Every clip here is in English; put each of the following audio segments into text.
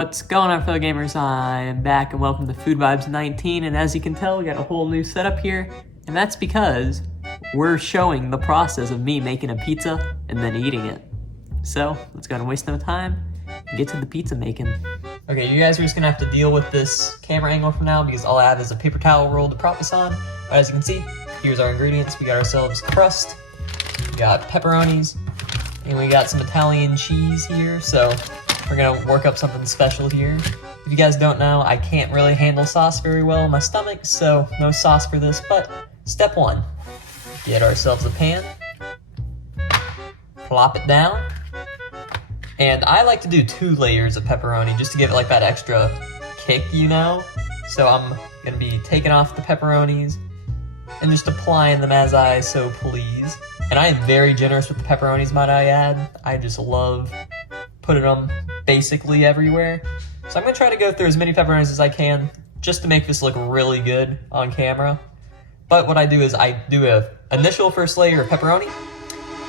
What's going on, fellow gamers? I am back and welcome to Food Vibes 19, and as you can tell, we got a whole new setup here, and that's because we're showing the process of me making a pizza and then eating it. So, let's go and waste no time and get to the pizza making. Okay, you guys are just gonna have to deal with this camera angle from now because all I have is a paper towel roll to prop this on. But as you can see, here's our ingredients. We got ourselves crust, we got pepperonis, and we got some Italian cheese here, so we're gonna work up something special here. If you guys don't know, I can't really handle sauce very well in my stomach, so no sauce for this, but step one, get ourselves a pan, plop it down, and I like to do 2 layers of pepperoni just to give it like that extra kick, you know? So I'm gonna be taking off the pepperonis and just applying them as I so please. And I am very generous with the pepperonis, might I add. I just love putting them basically everywhere. So I'm gonna try to go through as many pepperonis as I can just to make this look really good on camera. But what I do is I do a initial first layer of pepperoni,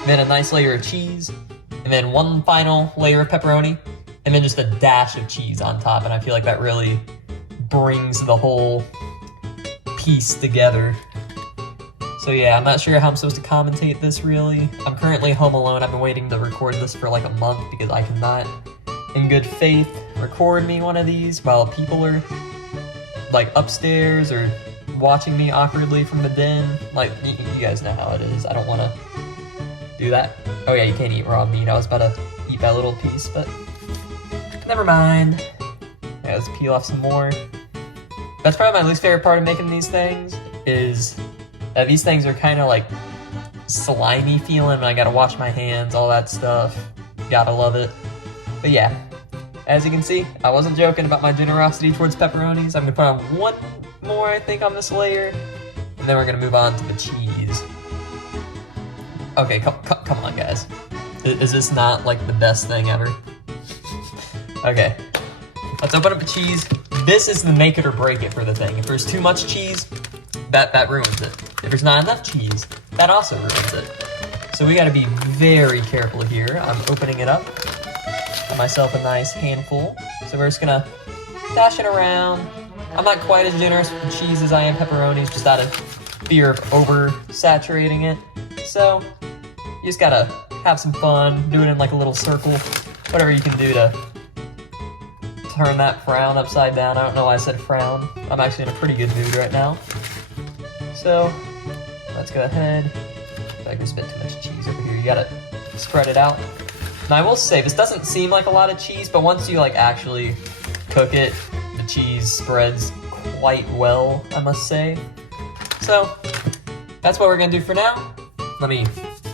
then a nice layer of cheese, and then one final layer of pepperoni, and then just a dash of cheese on top. And I feel like that really brings the whole piece together. So yeah, I'm not sure how I'm supposed to commentate this really. I'm currently home alone. I've been waiting to record this for like a month because I cannot, in good faith, record me one of these while people are like upstairs or watching me awkwardly from the den. Like, you guys know how it is. I don't want to do that. Oh yeah, you can't eat raw meat. I was about to eat that little piece, but never mind. Yeah, let's peel off some more. That's probably my least favorite part of making these things is these things are kind of like slimy feeling, and I gotta wash my hands, all that stuff. Gotta love it. But yeah, as you can see, I wasn't joking about my generosity towards pepperonis. I'm gonna put on one more, I think, on this layer, and then we're gonna move on to the cheese. Okay, come on, guys. Is this not like the best thing ever? Okay, let's open up the cheese. This is the make it or break it for the thing. If there's too much cheese, that ruins it. If there's not enough cheese, that also ruins it. So we gotta be very careful here. I'm opening it up. Got myself a nice handful. So we're just gonna dash it around. I'm not quite as generous with the cheese as I am pepperonis, just out of fear of oversaturating it. So you just gotta have some fun, do it in like a little circle, whatever you can do to turn that frown upside down. I don't know why I said frown. I'm actually in a pretty good mood right now. So let's go ahead. If I can spit too much cheese over here, you gotta spread it out. Now I will say, this doesn't seem like a lot of cheese, but once you like actually cook it, the cheese spreads quite well, I must say. So that's what we're gonna do for now. Let me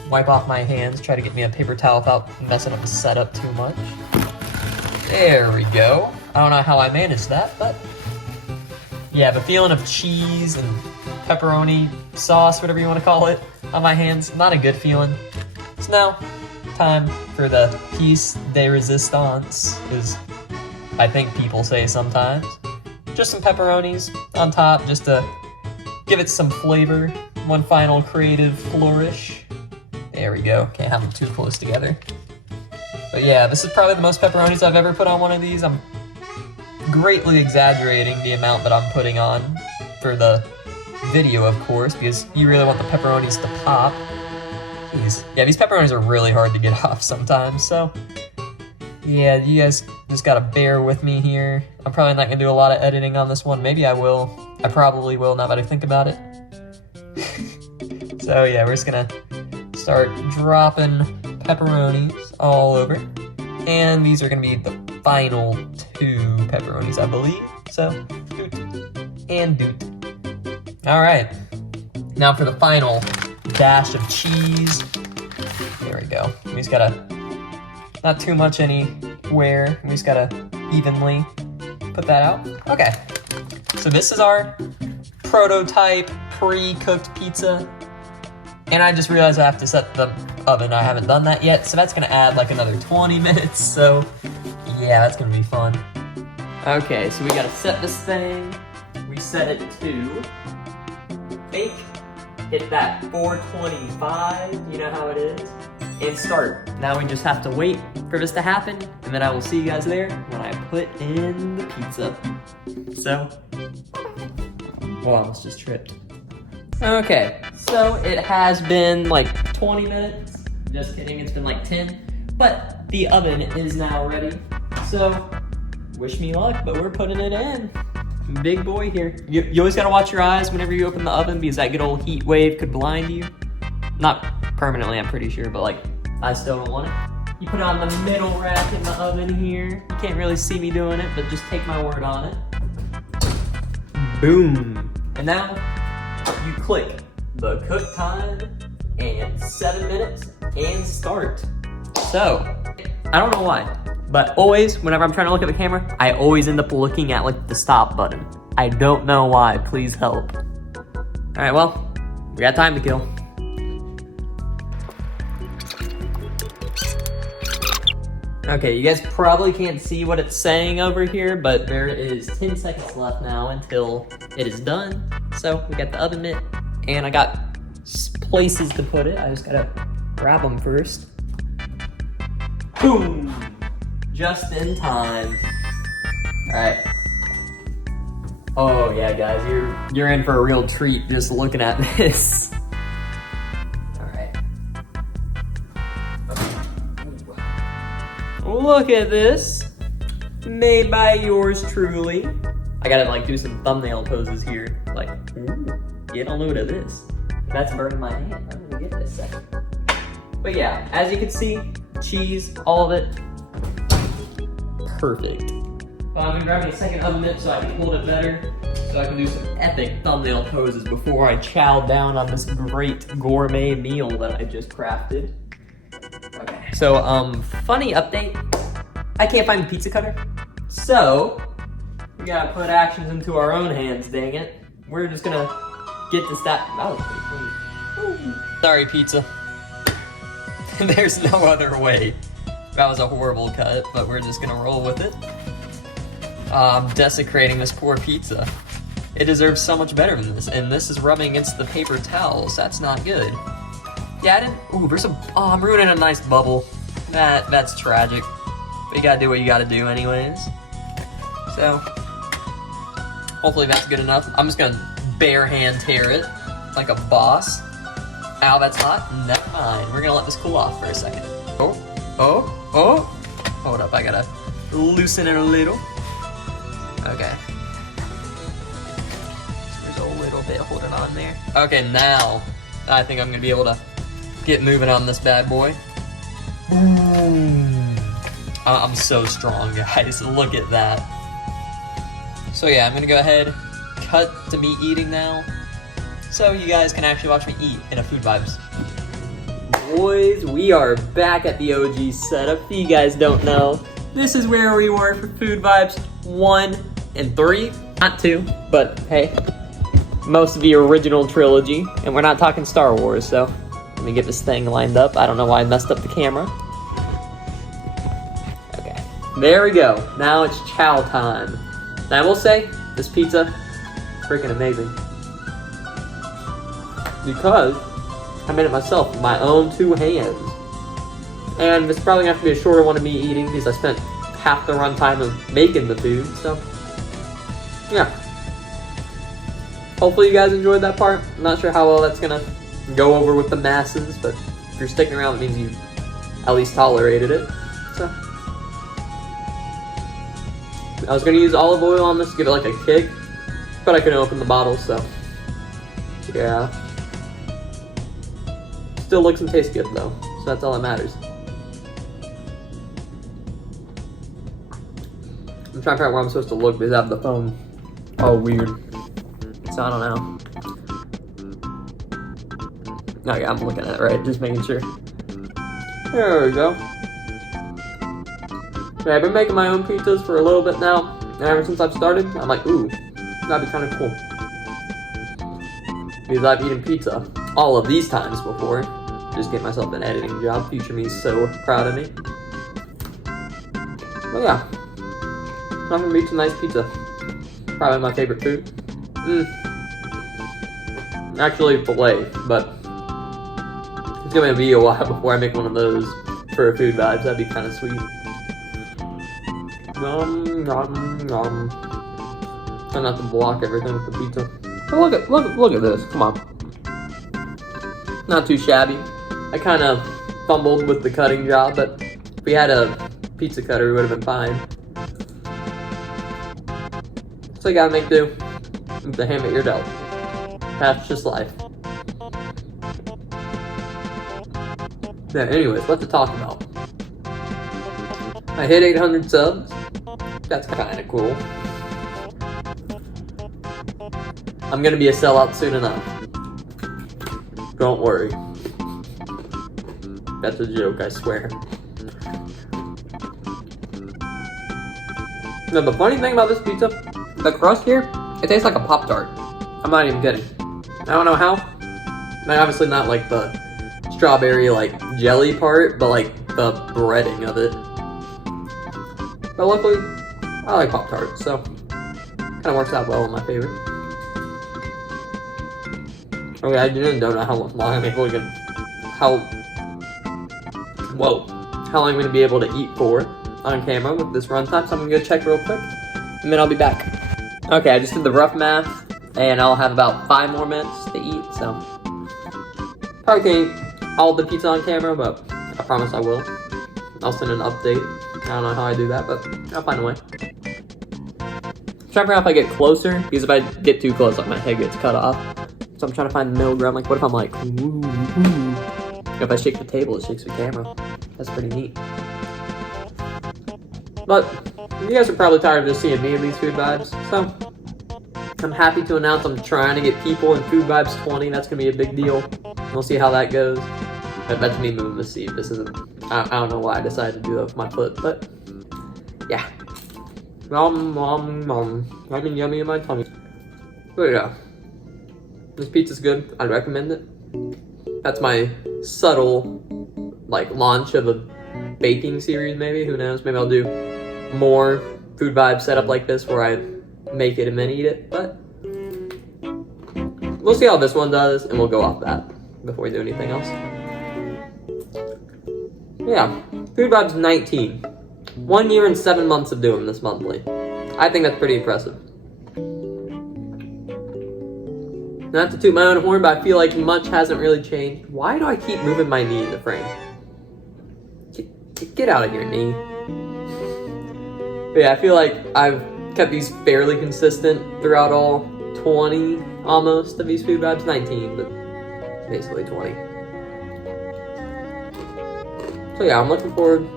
wipe off my hands, try to get me a paper towel without messing up the setup too much. There we go. I don't know how I managed that, but yeah, the feeling of cheese and pepperoni sauce, whatever you want to call it, on my hands, not a good feeling. So now, time for the piece de resistance, as I think people say sometimes. Just some pepperonis on top, just to give it some flavor. One final creative flourish. There we go. Can't have them too close together. But yeah, this is probably the most pepperonis I've ever put on one of these. I'm greatly exaggerating the amount that I'm putting on for the video, of course, because you really want the pepperonis to pop. Jeez. Yeah, these pepperonis are really hard to get off sometimes, so yeah, you guys just gotta bear with me here. I'm probably not gonna do a lot of editing on this one. Maybe I will. I probably will, now that I think about it. So yeah, we're just gonna start dropping pepperonis all over. And these are gonna be the final 2 pepperonis, I believe. So, doot and doot. All right, now for the final dash of cheese. There we go. We just gotta, not too much anywhere. We just gotta evenly put that out. Okay, so this is our prototype pre-cooked pizza. And I just realized I have to set the oven. I haven't done that yet, so that's gonna add like another 20 minutes. So yeah, that's gonna be fun. Okay, so we gotta set this thing. We set it to bake. Hit that 425, you know how it is. and start. Now we just have to wait for this to happen, and then I will see you guys there when I put in the pizza. So, well, I almost just tripped. Okay, so it has been like 20 minutes. Just kidding, it's been like 10. But the oven is now ready. So, wish me luck, but we're putting it in. Big boy here. You always gotta watch your eyes whenever you open the oven because that good old heat wave could blind you. Not permanently, I'm pretty sure, but like, I still don't want it. You put it on the middle rack in the oven here. You can't really see me doing it, but just take my word on it. Boom. And now, you click the cook time and 7 minutes and start. So, I don't know why, but always, whenever I'm trying to look at the camera, I always end up looking at like the stop button. I don't know why, please help. All right, well, we got time to kill. Okay, you guys probably can't see what it's saying over here, but there is 10 seconds left now until it is done. So we got the oven mitt, and I got places to put it. I just gotta grab them first. Boom! Just in time. All right. Oh yeah, guys, you're in for a real treat just looking at this. Look at this, made by yours truly. I gotta like do some thumbnail poses here, like, ooh, get a load of this. That's burning my hand, I'm gonna get this second. But yeah, as you can see, cheese, all of it, perfect. But I'm gonna grab me a second oven mitt so I can hold it better, so I can do some epic thumbnail poses before I chow down on this great gourmet meal that I just crafted. Okay. So, funny update. I can't find the pizza cutter. So, we gotta put actions into our own hands, dang it. We're just gonna get this that was pretty clean. Sorry, pizza. There's no other way. That was a horrible cut, but we're just gonna roll with it. I'm desecrating this poor pizza. It deserves so much better than this, and this is rubbing against the paper towels. That's not good. Yeah, I didn't. Ooh, there's I'm ruining a nice bubble. That's tragic. But you gotta do what you gotta do, anyways. So, hopefully that's good enough. I'm just gonna bare hand tear it like a boss. Ow, that's hot. Never mind. We're gonna let this cool off for a second. Oh. Hold up, I gotta loosen it a little. Okay. There's a little bit holding on there. Okay, now I think I'm gonna be able to get moving on this bad boy. Boom. I'm so strong, guys. Look at that. So yeah, I'm gonna go ahead, cut to me eating now, so you guys can actually watch me eat in a Food Vibes. Boys, we are back at the OG setup. If you guys don't know, this is where we were for Food Vibes 1 and 3. Not 2, but hey, most of the original trilogy, and we're not talking Star Wars, so let me get this thing lined up. I don't know why I messed up the camera. Okay, there we go. Now it's chow time. Now I will say, this pizza, freaking amazing. Because I made it myself with my own 2 hands. And it's probably gonna have to be a shorter one of me eating because I spent half the runtime of making the food, so yeah. Hopefully you guys enjoyed that part. I'm not sure how well that's gonna go over with the masses, but if you're sticking around, it means you at least tolerated it. So I was gonna use olive oil on this to give it like a kick, but I couldn't open the bottle, so yeah. Still looks and tastes good though, so that's all that matters. I'm trying to figure out where I'm supposed to look because I have the phone all weird, so I don't know. Okay, I'm looking at it right, just making sure. There we go. Okay, I've been making my own pizzas for a little bit now, and ever since I've started, I'm like, ooh, that'd be kind of cool. Because I've eaten pizza all of these times before. Just get myself an editing job. Future me is so proud of me. But yeah, nothing beats a nice pizza. Probably my favorite food. Actually, filet, but it's gonna be a while before I make one of those for Food Vibes. That'd be kind of sweet. Nom nom nom. Try not to block everything with the pizza. But look at this. Come on. Not too shabby. I kind of fumbled with the cutting job, but if we had a pizza cutter, it would have been fine. So you gotta make do with the hand that you're dealt. That's just life. Yeah, anyways, what to talk about? I hit 800 subs. That's kind of cool. I'm gonna be a sellout soon enough. Don't worry. That's a joke, I swear. No, the funny thing about this pizza, the crust here, it tastes like a Pop-Tart. I'm not even kidding. I don't know how. I mean, obviously not like the strawberry like jelly part, but like the breading of it. But luckily, I like Pop-Tarts, so kind of works out well in my favor. Okay, I don't know how long I'm able to how long I'm going to be able to eat for on camera with this runtime, so I'm going to go check real quick, and then I'll be back. Okay, I just did the rough math, and I'll have about 5 more minutes to eat, so probably can't eat all the pizza on camera, but I promise I will. I'll send an update. I don't know how I do that, but I'll find a way. I'm trying to figure out if I get closer, because if I get too close, like my head gets cut off. So I'm trying to find the middle ground. Like, what if I'm like, ooh, ooh. If I shake the table, it shakes the camera. That's pretty neat. But you guys are probably tired of just seeing me in these Food Vibes, so I'm happy to announce I'm trying to get people in Food Vibes 20. That's gonna be a big deal. We'll see how that goes. That's me moving the seat. This isn't. I don't know why I decided to do that with my foot, but yeah. Yummy, yummy in my tummy. But yeah. This pizza's good. I'd recommend it. That's my subtle, like, launch of a baking series, maybe. Who knows? Maybe I'll do more Food Vibe setup like this where I make it and then eat it. But we'll see how this one does, and we'll go off that before we do anything else. Yeah. Food Vibes 19. 1 year and 7 months of doing this monthly. I think that's pretty impressive. Not to toot my own horn, but I feel like much hasn't really changed. Why do I keep moving my knee in the frame? Get out of here, knee. But yeah, I feel like I've kept these fairly consistent throughout all 20, almost, of these Food Vibes. 19, but basically 20. So yeah, I'm looking forward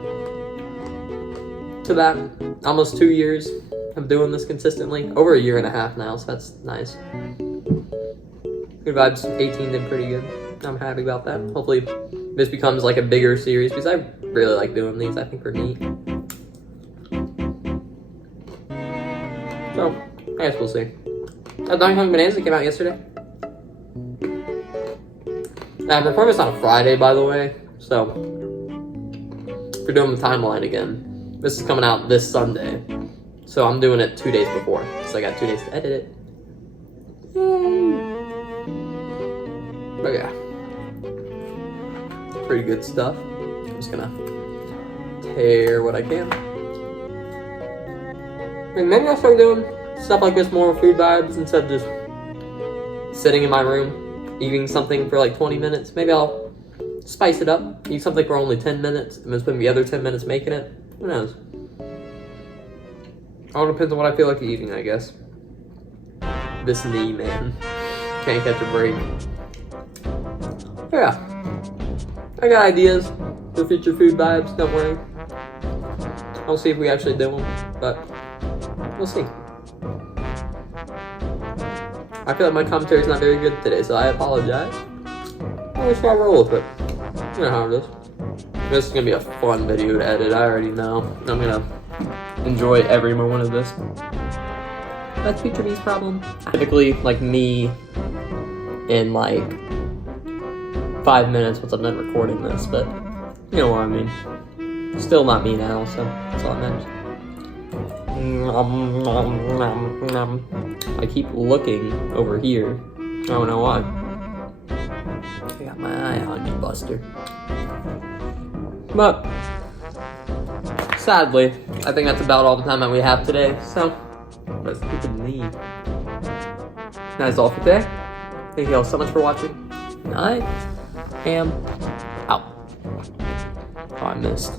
to that. Almost 2 years of doing this consistently. Over 1.5 years now, so that's nice. Food Vibes 18 did pretty good. I'm happy about that. Hopefully this becomes like a bigger series because I really like doing these. I think they're neat. So, I guess we'll see. Donkey Kong Bonanza came out yesterday. I'm recording this on a Friday, by the way. So, we're doing the timeline again. This is coming out this Sunday. So I'm doing it 2 days before. So I got 2 days to edit it. Yay! But yeah, pretty good stuff. I'm just gonna tear what I can. And maybe I'll start doing stuff like this more with Food Vibes instead of just sitting in my room eating something for like 20 minutes. Maybe I'll spice it up, eat something for only 10 minutes, and then spend the other 10 minutes making it. Who knows? All depends on what I feel like eating, I guess. This knee, man. Can't catch a break. Yeah. I got ideas for future Food Vibes, don't worry. I'll see if we actually do them, but we'll see. I feel like my commentary is not very good today, so I apologize. I'll just try to roll with it. You know how it is. This is gonna be a fun video to edit, I already know. I'm gonna enjoy every moment of this. That's Future B's problem. Typically, like me, in like 5 minutes once I'm done recording this, but you know what I mean. Still not me now, so that's all that matters. I keep looking over here. I don't know why. I got my eye on you, Buster. But sadly, I think that's about all the time that we have today. So let's keep it leave. That is all for today. Thank you all so much for watching. I am out. Oh, I missed.